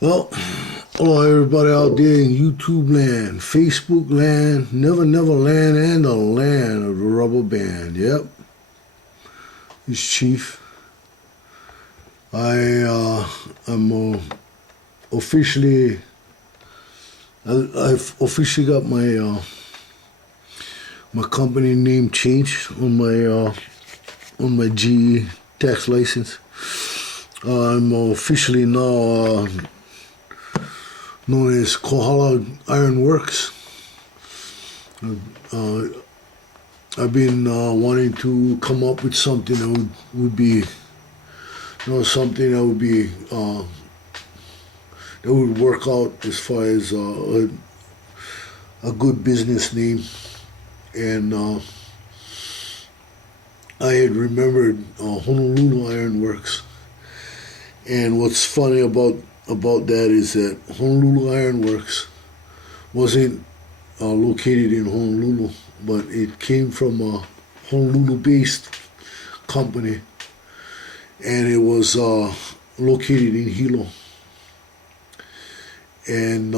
Well, hello everybody out there in YouTube land, Facebook land, Never Never land, and the land of the rubber band. Yep, it's Chief. I'm officially. I've officially got my company name changed on my GE tax license. I'm officially now known as Kohala Iron Works. I've been wanting to come up with something that would be, something that would be that would work out as far as a good business name, and I had remembered Honolulu Iron Works. And what's funny about that is that Honolulu Iron Works wasn't located in Honolulu, but it came from a Honolulu-based company, and it was located in Hilo. And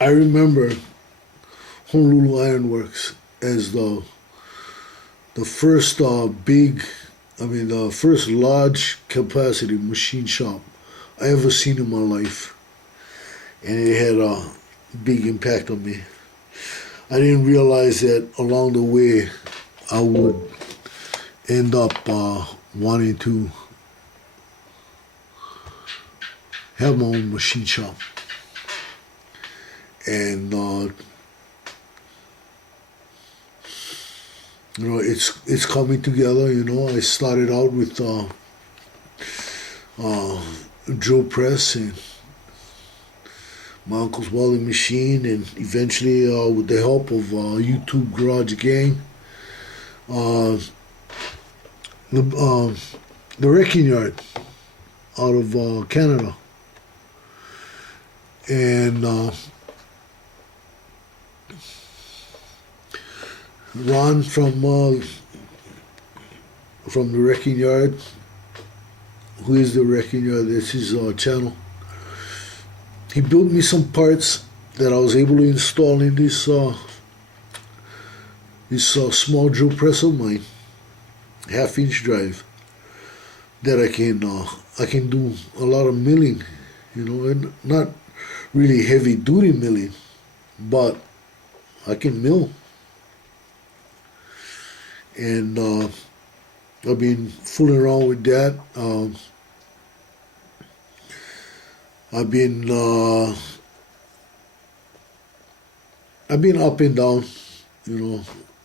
I remember Honolulu Iron Works as the first the first large capacity machine shop I ever seen in my life, and it had a big impact on me. I didn't realize that along the way I would end up wanting to have my own machine shop, and it's coming together. I started out with drill press and my uncle's welding machine, and eventually, with the help of YouTube Garage Gang, the wrecking yard out of Canada, and Ron from the wrecking yard, who is the wrecking yard, that's his channel. He built me some parts that I was able to install in this small drill press of mine, 1/2-inch drive, that I can do a lot of milling, and not really heavy duty milling, but I can mill. And I've been fooling around with that. I've been up and down.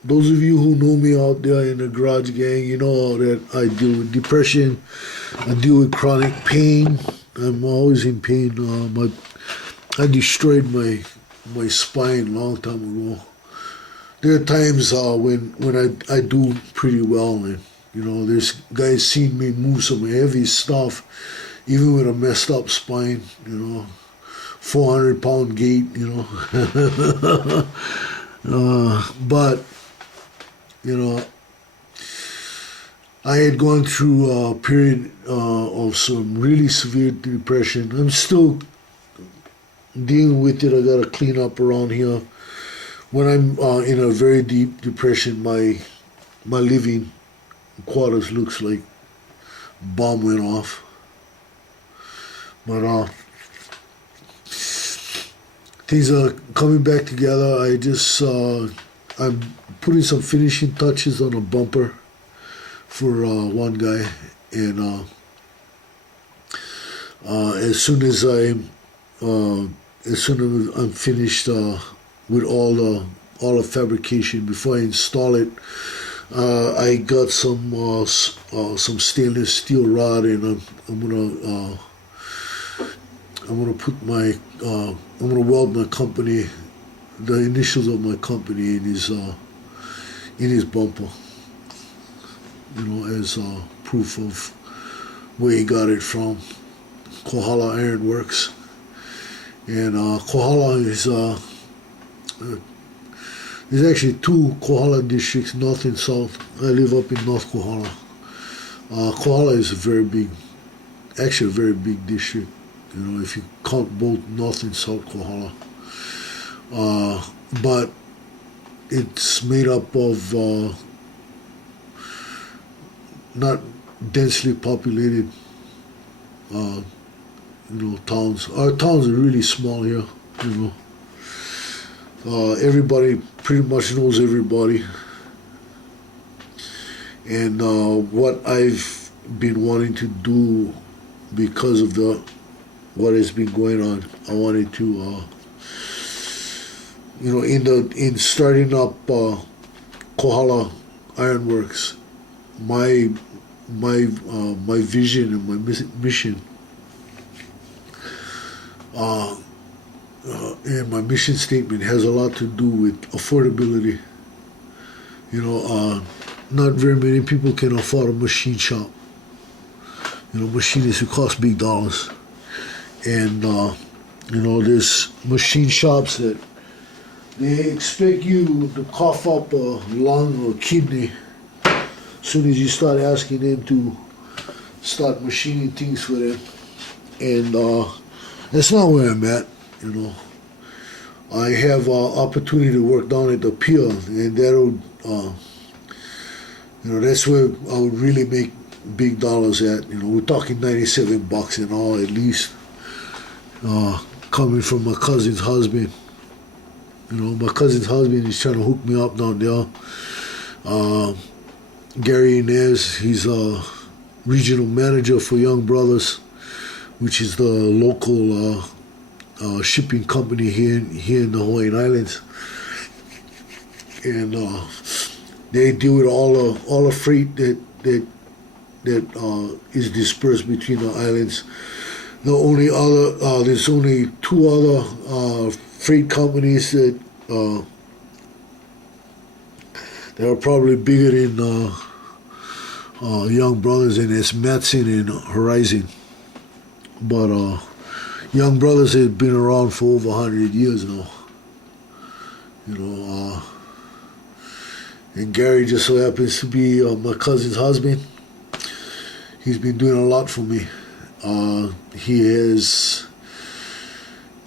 Those of you who know me out there in the Garage Gang, you know that I deal with depression. I deal with chronic pain. I'm always in pain. I destroyed my spine a long time ago. There are times when I do pretty well, and there's guys seen me move some heavy stuff, even with a messed up spine, 400-pound gait, but I had gone through a period of some really severe depression. I'm still dealing with it. I gotta clean up around here. When I'm in a very deep depression, my living quarters looks like a bomb went off. But things are coming back together. I'm putting some finishing touches on a bumper for one guy, and as soon as I'm finished with all the fabrication, before I install it, I got some stainless steel rod, and I'm gonna weld my company, the initials of my company, in his bumper, as proof of where he got it from, Kohala Iron Works. And Kohala is there's actually two Kohala districts, north and south. I live up in North Kohala. Kohala is actually a very big district. You know, if you count both North and South Kohala. But it's made up of not densely populated, towns. Our towns are really small here. You know, everybody pretty much knows everybody. And what I've been wanting to do because of what has been going on, I wanted to, in starting up Kohala Ironworks, my vision and my mission, and my mission statement has a lot to do with affordability. You know, not very many people can afford a machine shop. You know, machinists who cost big dollars. And, there's machine shops that they expect you to cough up a lung or kidney as soon as you start asking them to start machining things for them. And that's not where I'm at, you know. I have opportunity to work down at the pier, and that'll, that's where I would really make big dollars at. You know, we're talking $97 an hour at least, coming from my cousin's husband. You know, my cousin's husband is trying to hook me up down there. Gary Inez, he's a regional manager for Young Brothers, which is the local shipping company here in the Hawaiian Islands. And they deal with all the freight that is dispersed between the islands. There's only two other freight companies that are probably bigger than Young Brothers, and it's Matson and Horizon. But Young Brothers has been around for over 100 years now. You know, and Gary just so happens to be my cousin's husband. He's been doing a lot for me. He has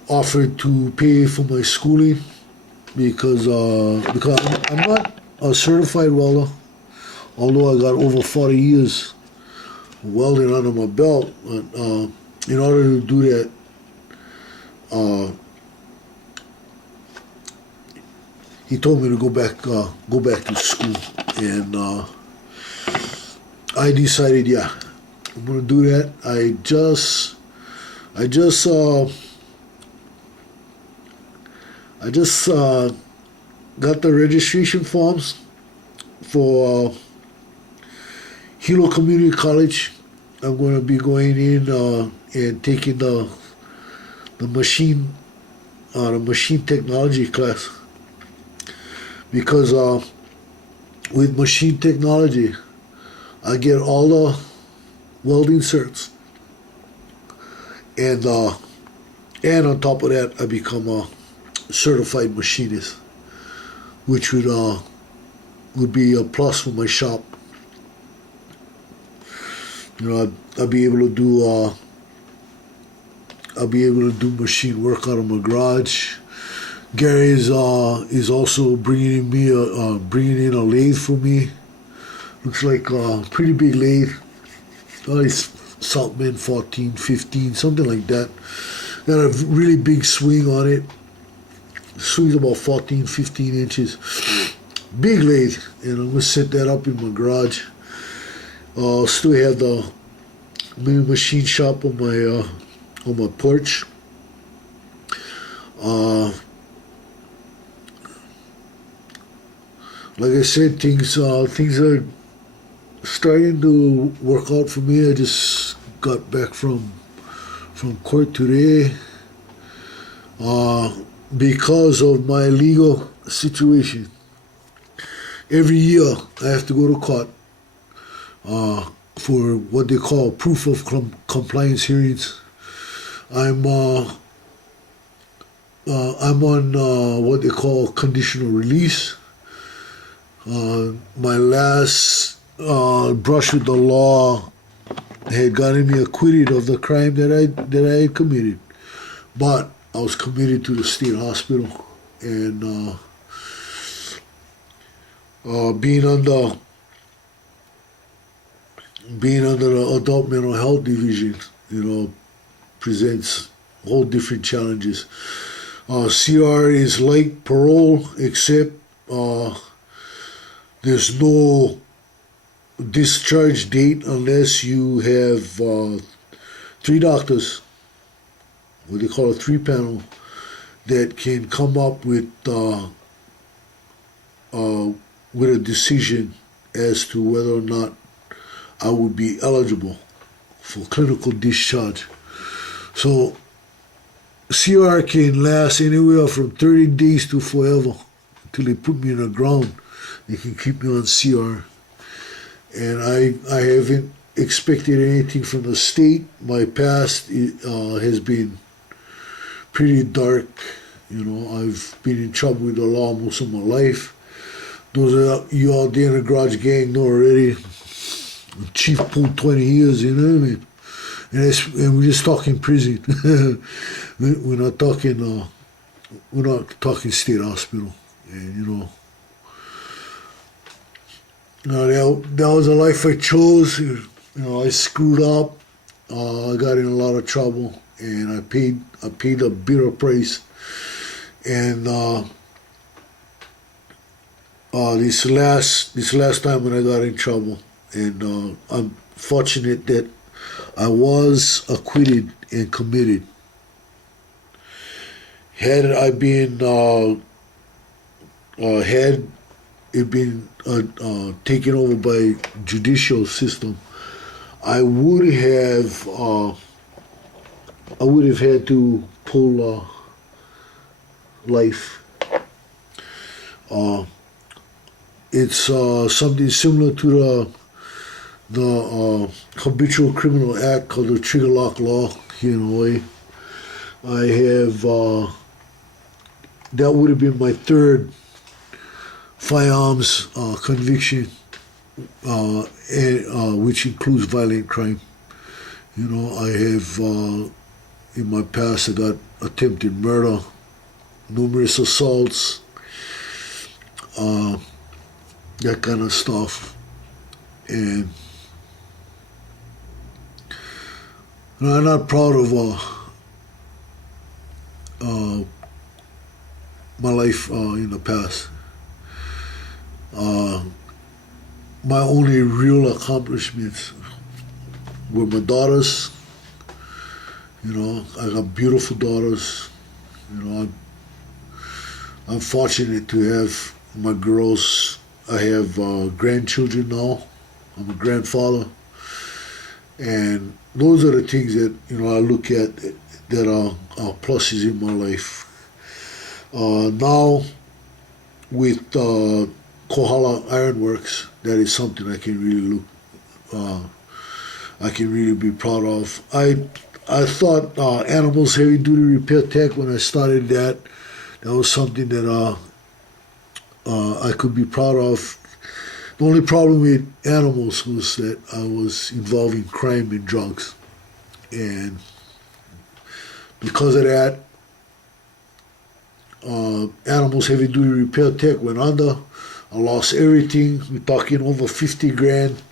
offered to pay for my schooling because I'm not a certified welder, although I got over 40 years of welding under my belt. But in order to do that, he told me to go back to school, and I decided, yeah, I'm gonna do that. I just got the registration forms for Hilo Community College. I'm going to be going in and taking the machine technology class, because with machine technology, I get all the welding certs, and on top of that, I become a certified machinist, which would be a plus for my shop. You know, I'll be able to do machine work out of my garage. Gary is also bringing in a lathe for me. Looks like a pretty big lathe. It's Saltman 14, 15, something like that. Got a really big swing on it. Swings about 14, 15 inches. Big lathe, and I'm gonna set that up in my garage. Still have the mini machine shop on my porch. Like I said, things are starting to work out for me. I just got back from court today because of my legal situation. Every year I have to go to court for what they call proof of compliance hearings. I'm on what they call conditional release. My last brush with the law had gotten me acquitted of the crime that I had committed. But I was committed to the state hospital, and being under the adult mental health division, presents whole different challenges. CR is like parole, except there's no discharge date unless you have 3 doctors, what they call a 3-panel, that can come up with a decision as to whether or not I would be eligible for clinical discharge. So CR can last anywhere from 30 days to forever until they put me in the ground. They can keep me on CR. And I haven't expected anything from the state. My past has been pretty dark. I've been in trouble with the law most of my life. Those of you out there in the garage gang know already. Chief pulled 20 years, you know what I mean? And we're just talking prison. We're not talking state hospital. And that was a life I chose. I screwed up. I got in a lot of trouble, and I paid a bitter price. And this last time when I got in trouble, and I'm fortunate that I was acquitted and committed. Had it been taken over by judicial system, I would have had to pull life. It's something similar to the Habitual Criminal Act called the Trigger Lock Law here in Hawaii. I have that would have been my 3rd firearms conviction, which includes violent crime. I have in my past I got attempted murder, numerous assaults, that kind of stuff, and I'm not proud of my life in the past. My only real accomplishments were my daughters. I got beautiful daughters. I'm fortunate to have my girls. I have grandchildren now. I'm a grandfather. And those are the things that, I look at that are pluses in my life. Now, with Kohala Ironworks, that is something I can really be proud of. I thought Animals Heavy Duty Repair Tech, when I started that was something that I could be proud of. The only problem with Animals was that I was involved in crime and drugs. And because of that, Animals Heavy Duty Repair Tech went under. I lost everything. We're talking over 50 grand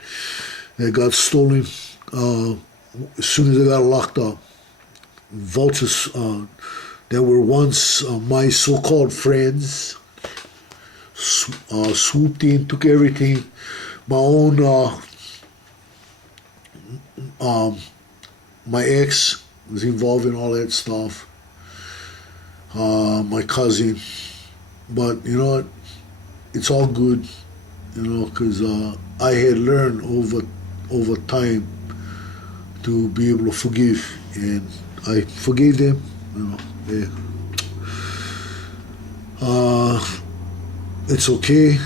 that got stolen as soon as I got locked up. Vultures that were once my so-called friends swooped in, took everything. My own, my ex was involved in all that stuff. My cousin, but it's all good, because I had learned over time to be able to forgive, and I forgave them. It's okay,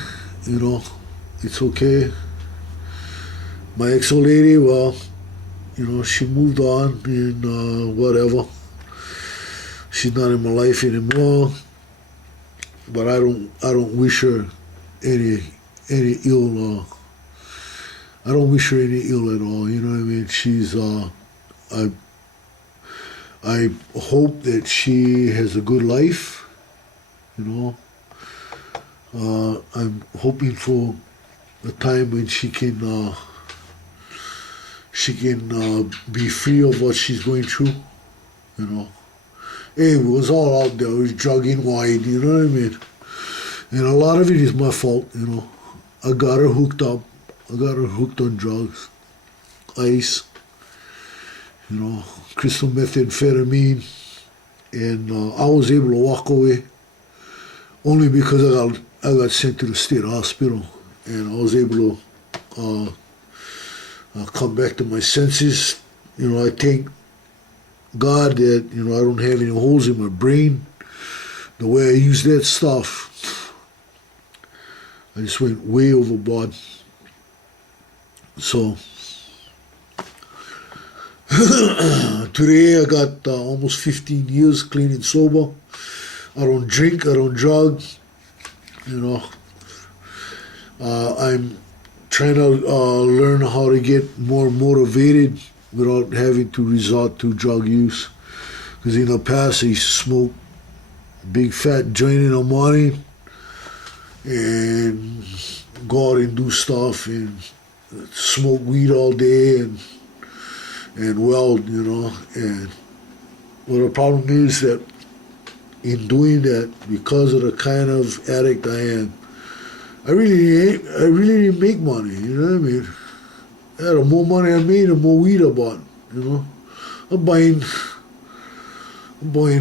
it's okay. My ex-old lady, well, she moved on and whatever. She's not in my life anymore, but I don't wish her any ill I don't wish her any ill at all. You know what I mean? She's I hope that she has a good life. You know, I'm hoping for a time when she can be free of what she's going through. You know, hey, it was all out there. It was drugging wide. You know what I mean? And a lot of it is my fault. You know, I got her hooked up. I got her hooked on drugs, ice. You know, crystal methamphetamine, and I was able to walk away only because I got sent to the state hospital, and I was able to come back to my senses. You know, I thank God that, you know, I don't have any holes in my brain. The way I use that stuff, I just went way overboard. So today I got almost 15 years clean and sober. I don't drink, I don't drug. You know, I'm trying to learn how to get more motivated without having to resort to drug use. Because in the past I used to smoke big fat joint in the morning and go out and do stuff and smoke weed all day and weld, you know. And well, the problem is that in doing that, because of the kind of addict I am, I really didn't make money, you know what I mean? Yeah, the more money I made, the more weed I bought, you know. I'm buying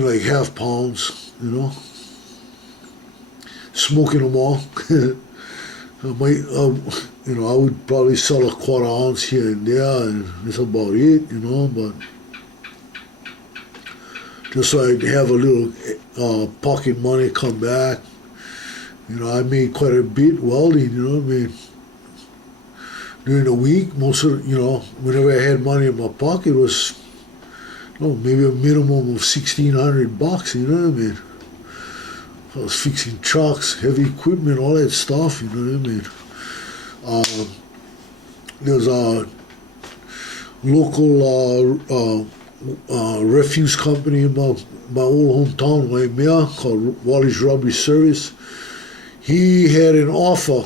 like half pounds, you know, smoking them all. I might, you know, I would probably sell a quarter ounce here and there, and that's about it, you know, but just so I'd have a little pocket money come back. You know, I made quite a bit welding, you know what I mean? During the week, most of, you know, whenever I had money in my pocket, it was, you know, maybe a minimum of $1,600, you know what I mean? I was fixing trucks, heavy equipment, all that stuff, you know what I mean? There's a local refuse company in my old hometown, Waimea, called Wally's Rubbery Service. He had an offer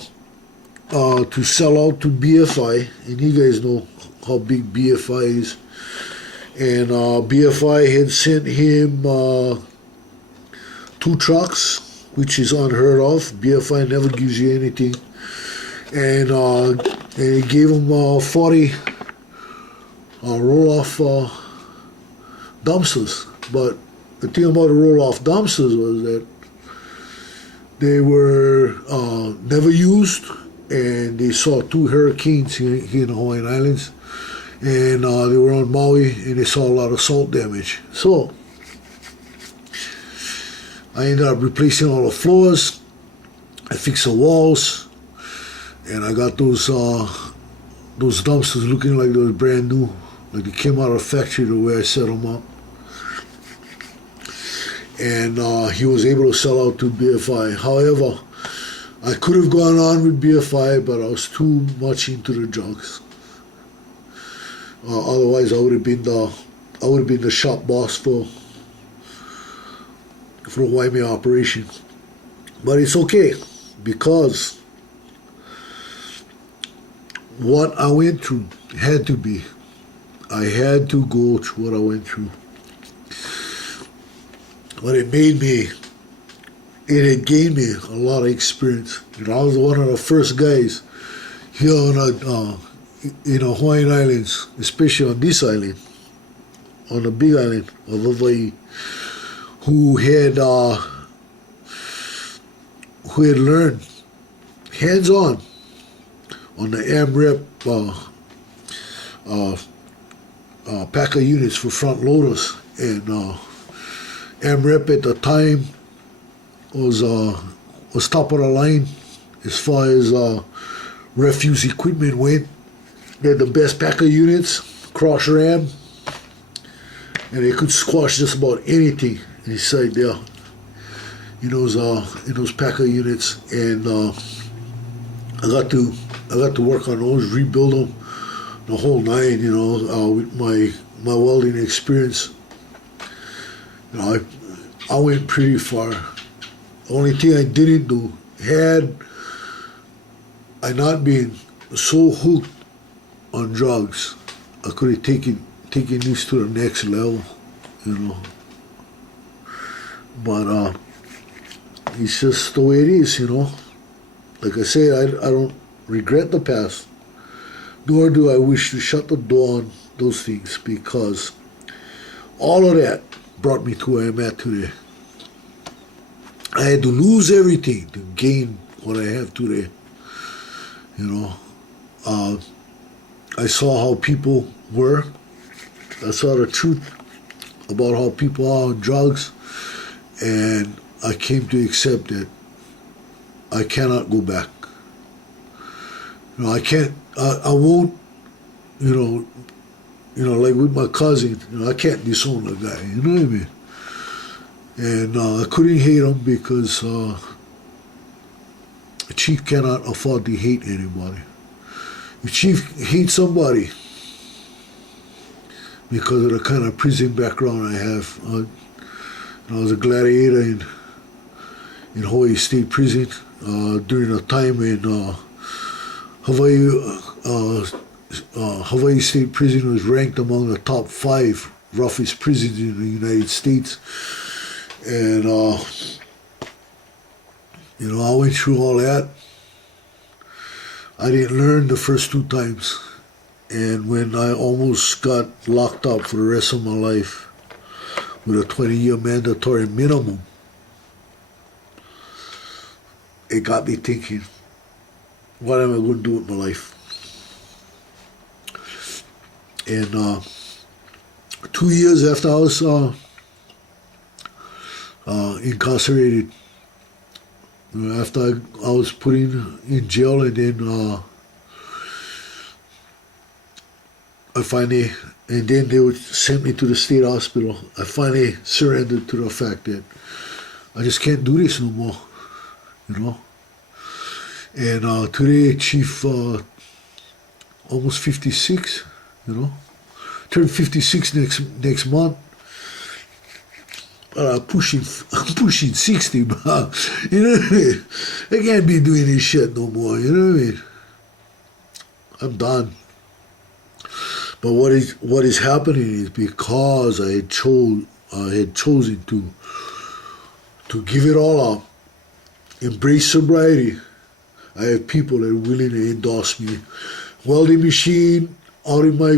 to sell out to BFI, and you guys know how big BFI is. And BFI had sent him 2 trucks, which is unheard of. BFI never gives you anything. And he gave him 40 roll-off dumpsters. But the thing about the roll-off dumpsters was that they were never used, and they saw 2 hurricanes here in the Hawaiian Islands, and they were on Maui, and they saw a lot of salt damage. So I ended up replacing all the floors. I fixed the walls, and I got those dumpsters looking like they were brand new, like they came out of the factory the way I set them up. And he was able to sell out to BFI. However, I could have gone on with BFI, but I was too much into the drugs. Otherwise, I would have been the shop boss for the Waimea operation. But it's okay, because what I went through had to be. I had to go through what I went through. But it made me, it gave me a lot of experience. You know, I was one of the first guys here on in the Hawaiian Islands, especially on this island, on the big island of Hawaii, who had learned hands-on on the AMREP packer units for front loaders. And AMREP at the time was top of the line as far as refuse equipment went. They had the best packer units, cross ram, and they could squash just about anything inside there in those packer units. And I got to I got to work on those, rebuild them, the whole nine, with my welding experience. I went pretty far. The only thing I didn't do, had I not been so hooked on drugs, I could have taken this to the next level, But it's just the way it is, Like I said, I don't regret the past, nor do I wish to shut the door on those things, because all of that brought me to where I'm at today. I had to lose everything to gain what I have today. I saw how people were. I saw the truth about how people are on drugs, and I came to accept that I cannot go back. I can't. I won't. Like with my cousin, I can't disown the guy. You know what I mean? And I couldn't hate him because a chief cannot afford to hate anybody. If chief hates somebody because of the kind of prison background I have, I was a gladiator in Hawaii State Prison during a time when Hawaii State Prison was ranked among the top 5 roughest prisons in the United States. And, I went through all that. I didn't learn the first 2 times. And when I almost got locked up for the rest of my life with a 20-year mandatory minimum, it got me thinking, what am I going to do with my life? And 2 years after I was incarcerated, after I was put in jail, and then and then they would send me to the state hospital. I finally surrendered to the fact that I just can't do this no more, And today, Chief, almost 56, turned 56 next month. I'm pushing 60, but you know what I mean? I can't be doing this shit no more, you know what I mean? I'm done. But what is happening is because I had chosen to give it all up, embrace sobriety. I have people that are willing to endorse me. Welding machine out in my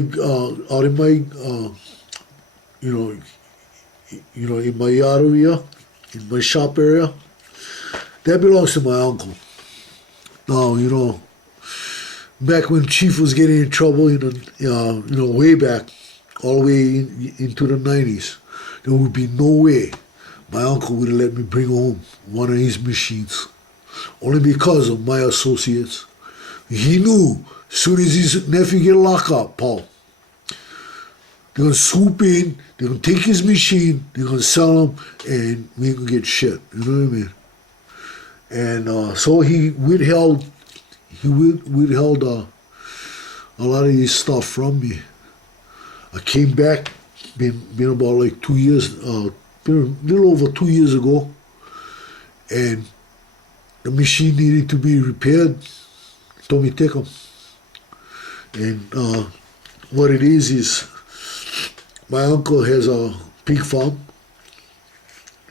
in my yard over here, in my shop area, that belongs to my uncle. Now, back when Chief was getting in trouble, way back, all the way into the 90s, there would be no way my uncle would have let me bring home one of his machines, only because of my associates. He knew as soon as his nephew get locked up, Paul, they're going to swoop in, they're going to take his machine, they're going to sell him, and we ain't going to get shit. You know what I mean? And so he withheld a lot of his stuff from me. I came back, been about like 2 years, been a little over 2 years ago, and the machine needed to be repaired. He told me take them. And what it is my uncle has a pig farm,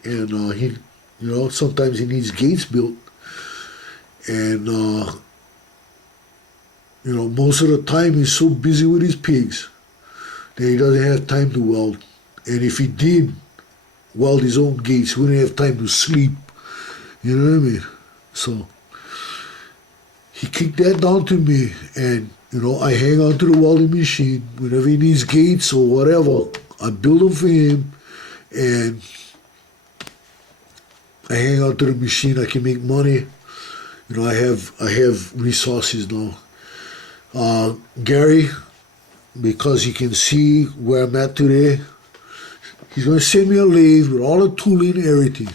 and he, sometimes he needs gates built, and most of the time he's so busy with his pigs that he doesn't have time to weld. And if he did weld his own gates, he wouldn't have time to sleep. You know what I mean? So he kicked that down to me, and I hang on to the welding machine. Whenever he needs gates or whatever, I build them for him, and I hang on to the machine. I can make money. I have resources now. Gary, because he can see where I'm at today, he's going to send me a lathe with all the tooling and everything.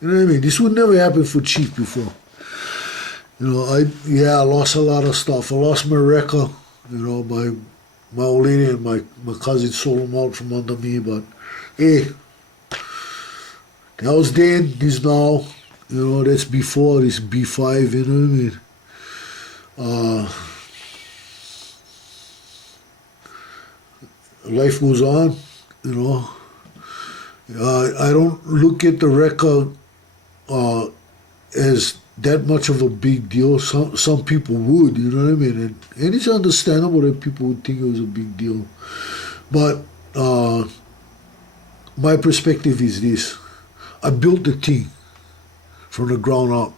You know what I mean? This would never happen for Chief before. I lost a lot of stuff. I lost my record. My old lady and my cousin sold them out from under me. But hey, that was then. This now. That's before this B5. You know what I mean? Life goes on. I don't look at the record as that much of a big deal. Some people would, you know what I mean? And it's understandable that people would think it was a big deal. But my perspective is this. I built the thing from the ground up.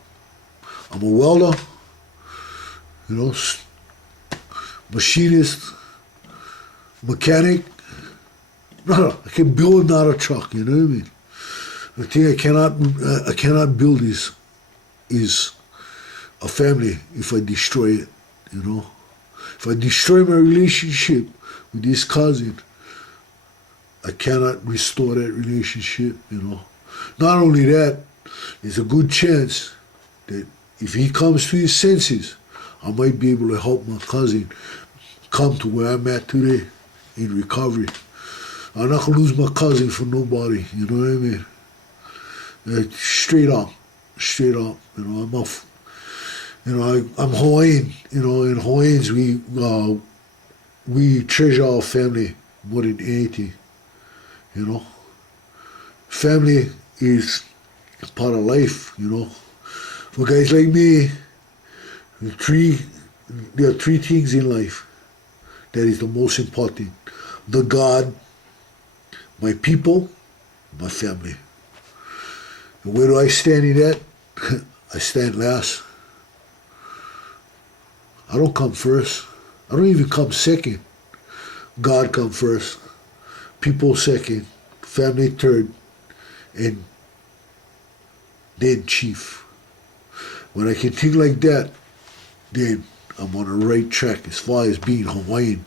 I'm a welder, machinist, mechanic. No, I can build another truck, you know what I mean? The thing I cannot build is a family if I destroy it, If I destroy my relationship with this cousin, I cannot restore that relationship, Not only that, there's a good chance that if he comes to his senses, I might be able to help my cousin come to where I'm at today in recovery. I'm not gonna lose my cousin for nobody, you know what I mean? Straight up. I'm Hawaiian, in Hawaiians we treasure our family more than anything, Family is part of life, For guys like me, there are three things in life that is the most important. The God, my people, my family. And where do I stand in that? I stand last. I don't come first. I don't even come second. God come first. People second. Family third. And then chief. When I can think like that, then I'm on the right track as far as being Hawaiian,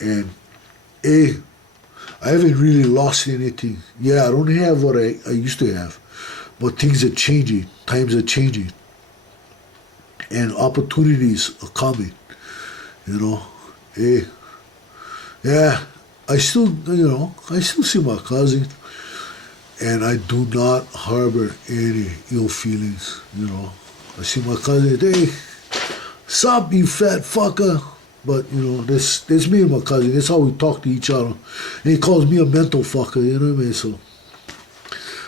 And I haven't really lost anything. Yeah, I don't have what I used to have. But things are changing. Times are changing. And opportunities are coming. Yeah, I still see my cousin. And I do not harbor any ill feelings, I see my cousin, hey, sup, you fat fucker. But, that's me and my cousin. That's how we talk to each other. And he calls me a mental fucker, you know what I mean? So,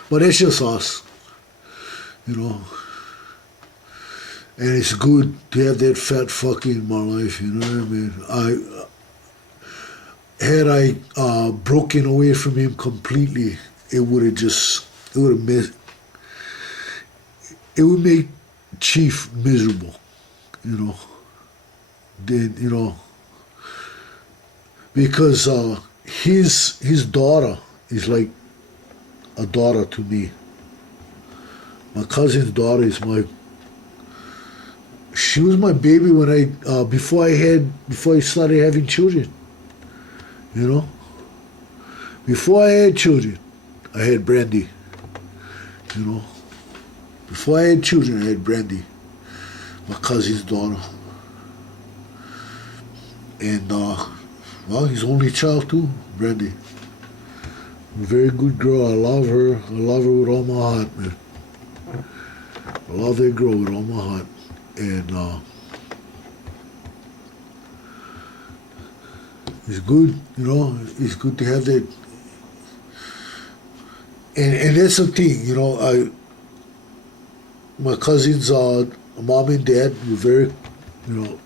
but that's just us, And it's good to have that fat fucker in my life, you know what I mean? Had I broken away from him completely, it would make Chief miserable, Then, because his daughter is like a daughter to me. My cousin's daughter is she was my baby when before I started having children, Before I had children, I had Brandy, Before I had children, I had Brandy, my cousin's daughter. And, his only child too, Brandy. A very good girl. I love her. I love her with all my heart, man. I love that girl with all my heart. And, it's good, it's good to have that. And that's the thing, my cousins, mom and dad were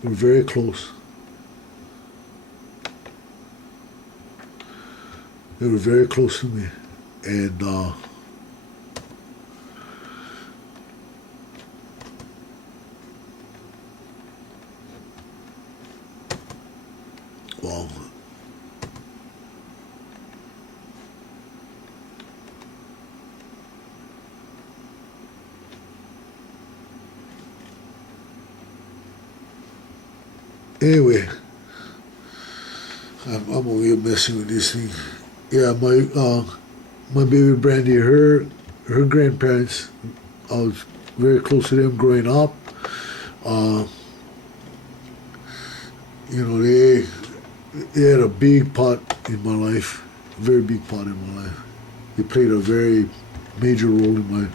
very close. They were very close to me. And well, anyway, I'm over here messing with this thing. Yeah, my baby Brandy, her grandparents, very close to them growing up. You know, they had a big part in my life, a very big part in my life. They played a very major role in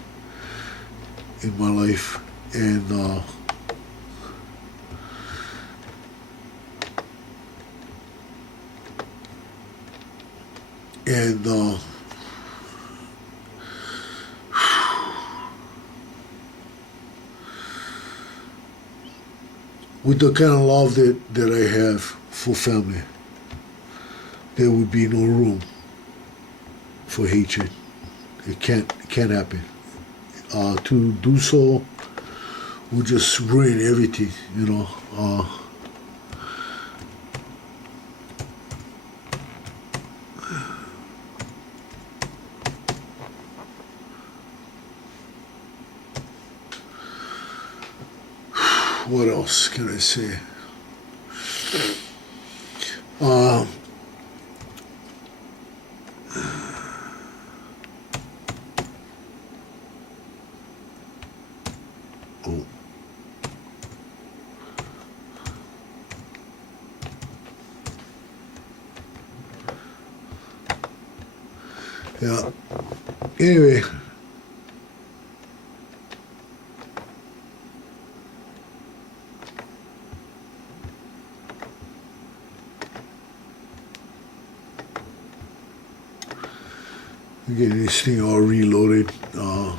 my life, and with the kind of love that I have for family, there would be no room for hatred. It can't happen. To do so would just ruin everything, you know. What else can I say? Oh, yeah. Anyway, getting this thing all reloaded. I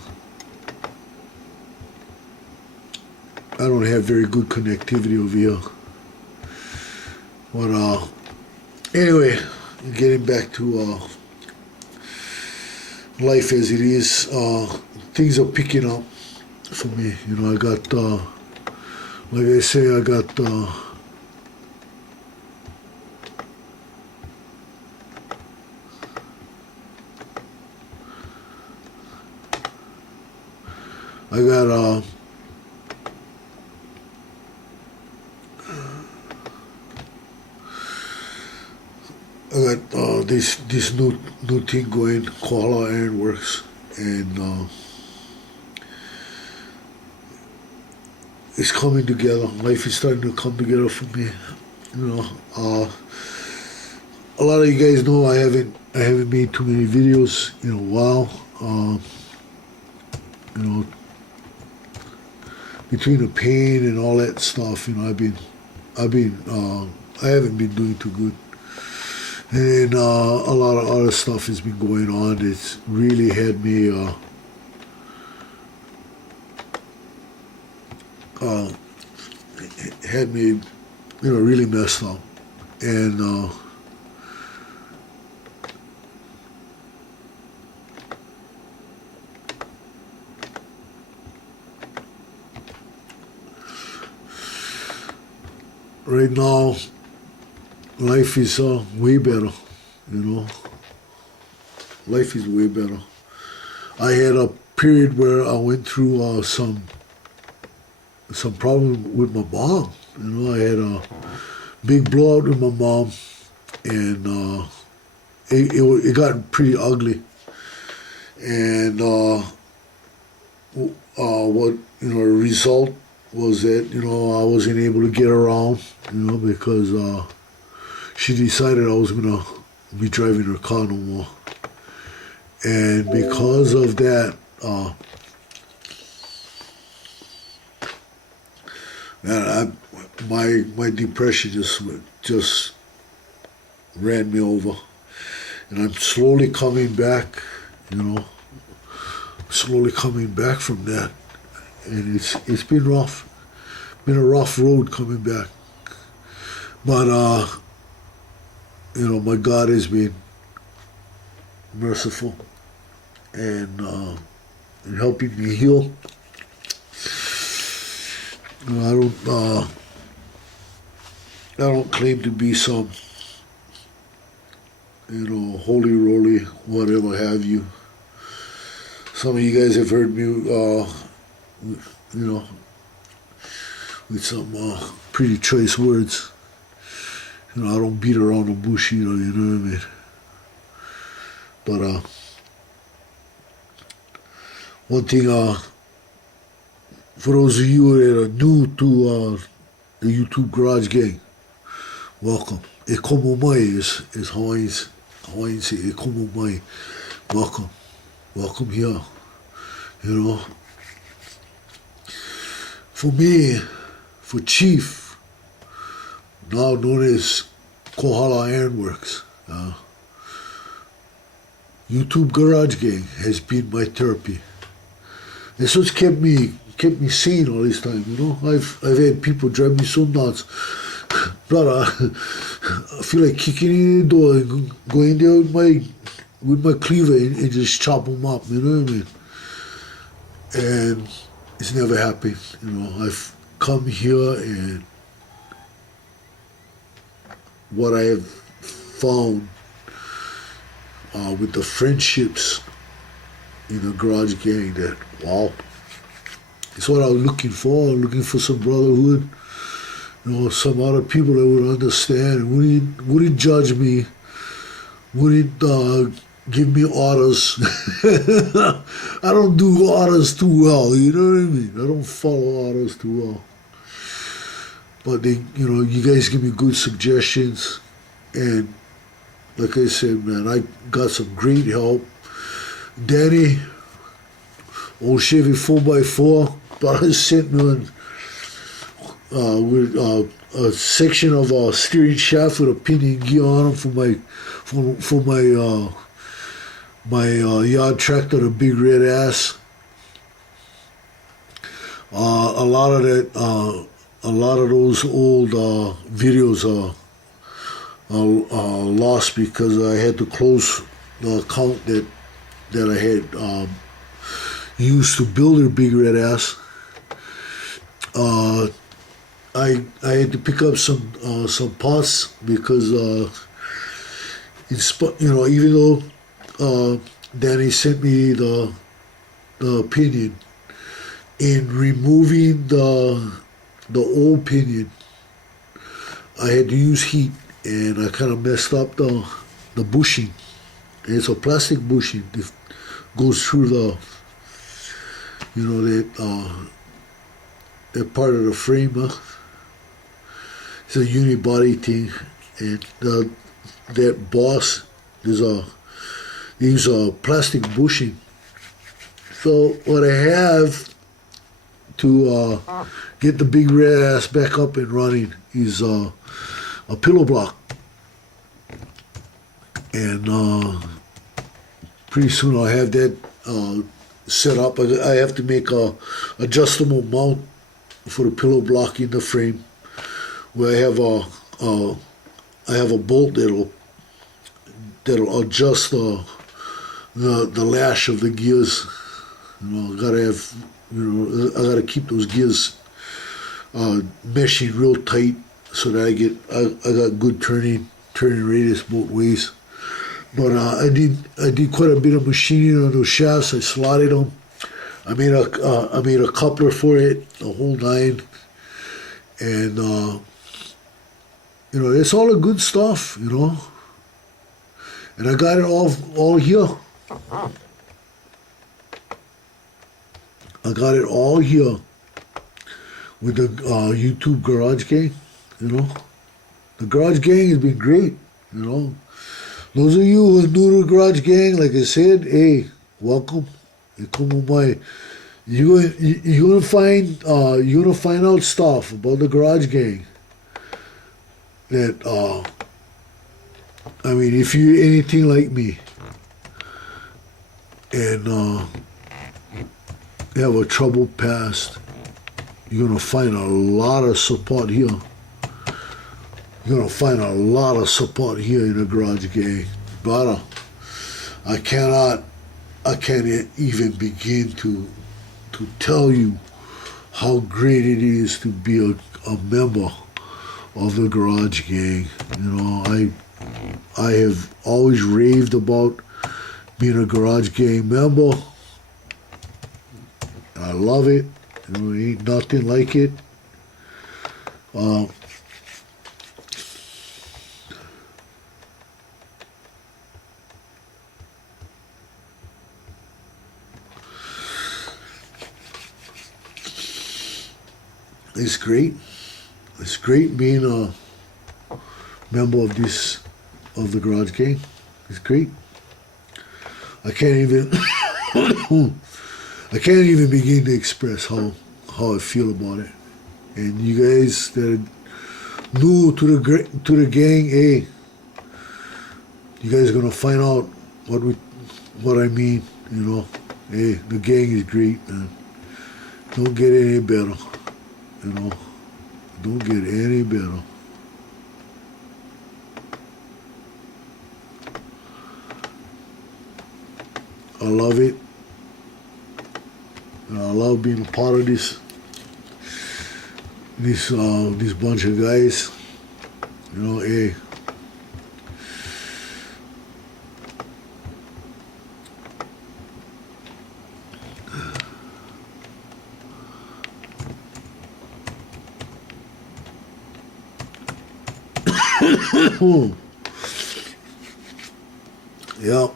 don't have very good connectivity over here. But anyway, getting back to life as it is, things are picking up for me. You know, I got, like I say, I got this new thing going, Kohala Ironworks, and it's coming together. Life is starting to come together for me. You know, a lot of you guys know I haven't made too many videos in a while. You know, between the pain and all that stuff, you know, I haven't been doing too good. And a lot of other stuff has been going on. It's really had me you know, really messed up. And right now, life is way better, you know. Life is way better. I had a period where I went through some problem with my mom. You know, I had a big blowout with my mom, and it got pretty ugly. And what, you know, the result was that, you know, I wasn't able to get around, you know, because she decided I was gonna be driving her car no more. And because of that, man, my depression just ran me over, and I'm slowly coming back. You know, slowly coming back from that, and it's been rough, been a rough road coming back. But you know, my God has been merciful and helping me heal. You know, I don't claim to be some, you know, holy roly, whatever have you. Some of you guys have heard me, you know, with some pretty choice words. You know, I don't beat around the bush either, you know what I mean? But one thing For those of you that are new to the YouTube Garage Gang, welcome. E como mai is Hawaiians say e como mai. Welcome. Welcome here. You know. For me, for Chief, now known as Kohala Ironworks, YouTube Garage Gang has been my therapy. That's what's kept me sane all this time, you know. I've had people drive me so nuts. Brother, I feel like kicking in the door and going there with my cleaver and just chop them up, you know what I mean? And it's never happened, you know. I've come here and what I have found with the friendships in the Garage Gang, that, wow, it's what I was looking for some brotherhood, you know, some other people that would understand and wouldn't judge me, wouldn't give me orders. I don't do orders too well, you know what I mean? I don't follow orders too well. But they, you know, you guys give me good suggestions, and like I said, man, I got some great help. Danny, old Chevy 4x4, but I sent me with a section of a steering shaft with a pinion gear on them for my yard tractor, the big red ass. A lot of those old videos are lost because I had to close the account that I had used to build a big red ass. I had to pick up some parts because even though Danny sent me the pinion, in removing the old pinion, I had to use heat, and I kind of messed up the bushing. And it's a plastic bushing that goes through the, you know, that part of the frame. It's a unibody thing, and that boss is a plastic bushing. So what I have to get the big red ass back up and running is a pillow block, and pretty soon I'll have that set up. I have to make a adjustable mount for the pillow block in the frame, where I have a bolt that'll adjust the lash of the gears. You know, I gotta keep those gears meshing real tight so that I got good turning radius both ways. But I did quite a bit of machining on those shafts. I slotted them. I made a coupler for it, the whole nine, and you know, it's all the good stuff, you know. And I got it all here. I got it all here with the YouTube Garage Gang, you know. The Garage Gang has been great, you know. Those of you who are new to the Garage Gang, like I said, hey, welcome. You're gonna find out stuff about the Garage Gang that I mean, if you're anything like me and you have a troubled past, you're gonna find a lot of support here. You're gonna find a lot of support here in the Garage Gang. But I can't even begin to tell you how great it is to be a member of the Garage Gang. You know, I have always raved about being a Garage Gang member. I love it. You know, ain't nothing like it. It's great. It's great being a member of the Garage Gang. It's great. I can't even I can't even begin to express how I feel about it. And you guys that are new to the gang, hey, you guys are gonna find out what I mean. You know, hey, the gang is great, man. Don't get any better. You know, don't get any better. I love it. And I love being a part of this bunch of guys. You know, hey. Yeah,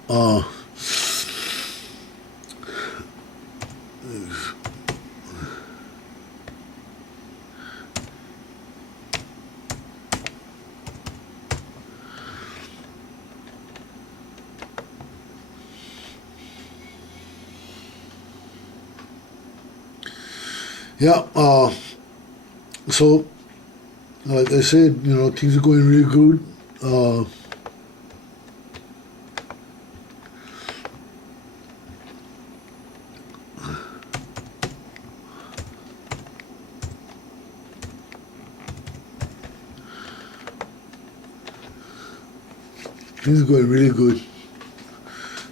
yeah, so like I said, you know, things are going really good. Things are going really good.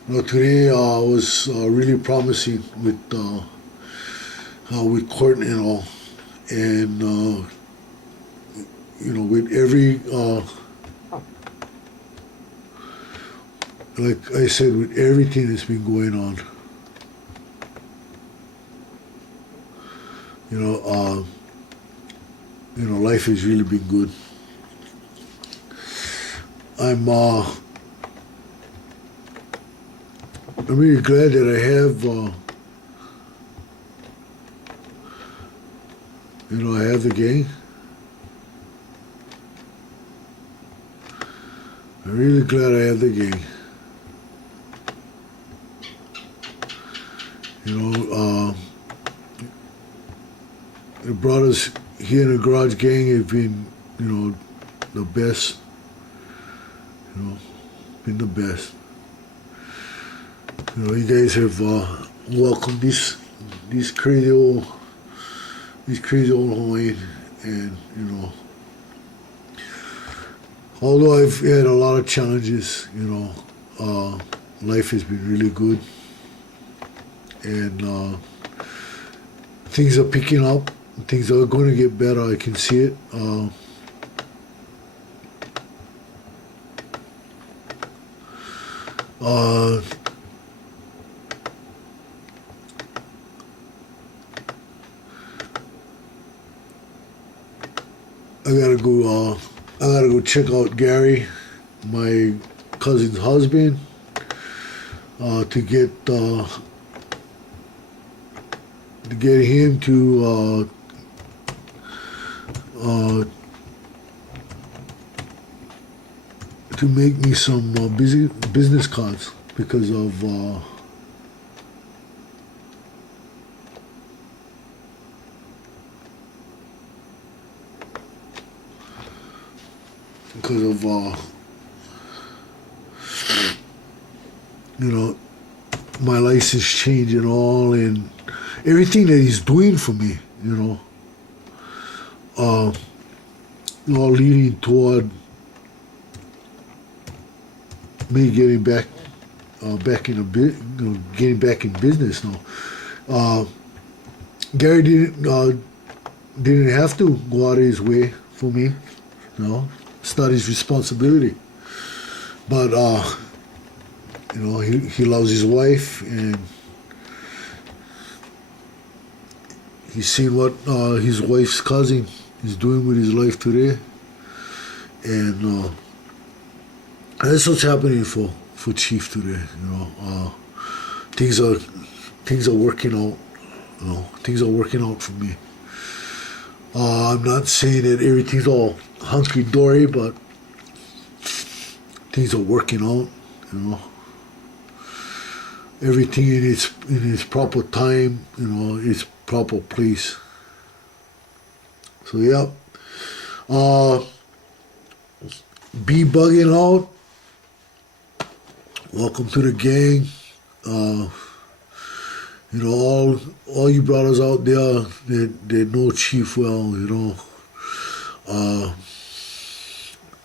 You know, today was really promising with Courtney and all, and you know, with every like I said, with everything that's been going on, you know, life has really been good. I'm really glad that I have, you know, I have the gang. I'm really glad I have the gang. You know, the brothers here in the Garage Gang have been, you know, the best. You know, been the best. You know, you guys have welcomed these crazy old Hawaiian, and you know, although I've had a lot of challenges, you know, life has been really good, and things are picking up. Things are going to get better. I can see it. I gotta go check out Gary, my cousin's husband, to get him to make me some business cards because of you know, my license change and all, and everything that he's doing for me, you know, all leading toward me getting back in a bit, you know, getting back in business now. Gary didn't have to go out of his way for me, you know. It's not his responsibility. But you know, he loves his wife, and he's seen what his wife's cousin is doing with his life today, and that's what's happening for Chief today. You know, things are working out. You know, things are working out for me. I'm not saying that everything's all hunky dory, but things are working out. You know, everything in its proper time. You know, its proper place. So yeah, be bugging out. Welcome to the gang. You know, all you brothers out there that know Chief well, you know.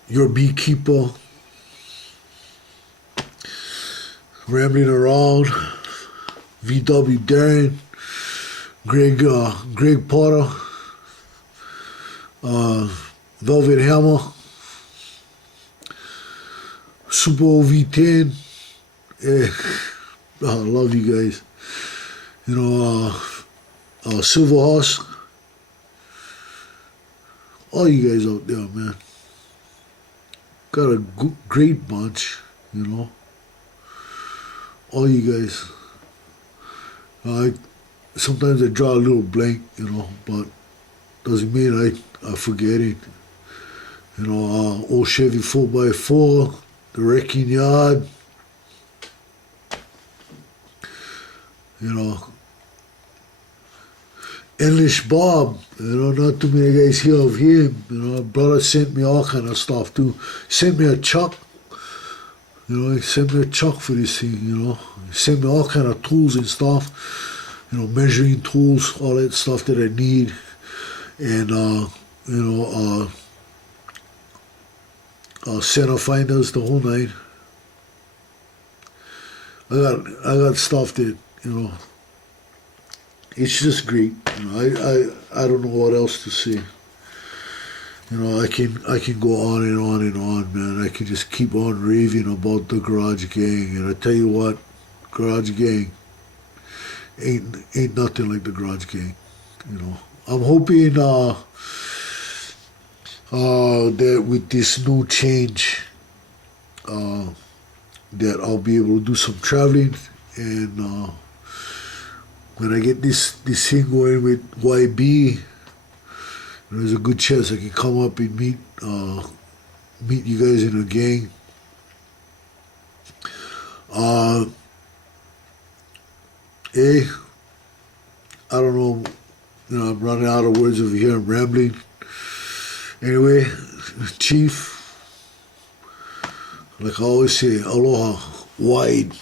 Your beekeeper, rambling around, VW Darren, Greg Potter, Velvet Hammer, Super V10. Yeah, I love you guys. You know, Silver Horse, all you guys out there, man. Got a great bunch, you know. All you guys. Sometimes I draw a little blank, you know, but doesn't mean I forget it. You know, old Chevy 4x4, the wrecking yard. You know, English Bob, you know, not too many guys hear of him. You know, brother sent me all kind of stuff too. Sent me a chuck. You know, he sent me a chuck for this thing, you know. He sent me all kind of tools and stuff. You know, measuring tools, all that stuff that I need. And, you know, center finders, the whole night. I got stuff that, you know, it's just great. You know, I don't know what else to say. You know, I can go on and on and on, man. I can just keep on raving about the Garage Gang, and I tell you what, Garage Gang ain't nothing like the Garage Gang. You know, I'm hoping that with this new change, that I'll be able to do some traveling, and when I get this thing going with YB, there's a good chance I can come up and meet you guys in a gang. Hey, I don't know, you know, I'm running out of words over here. I'm rambling. Anyway, Chief, like I always say, aloha, wide.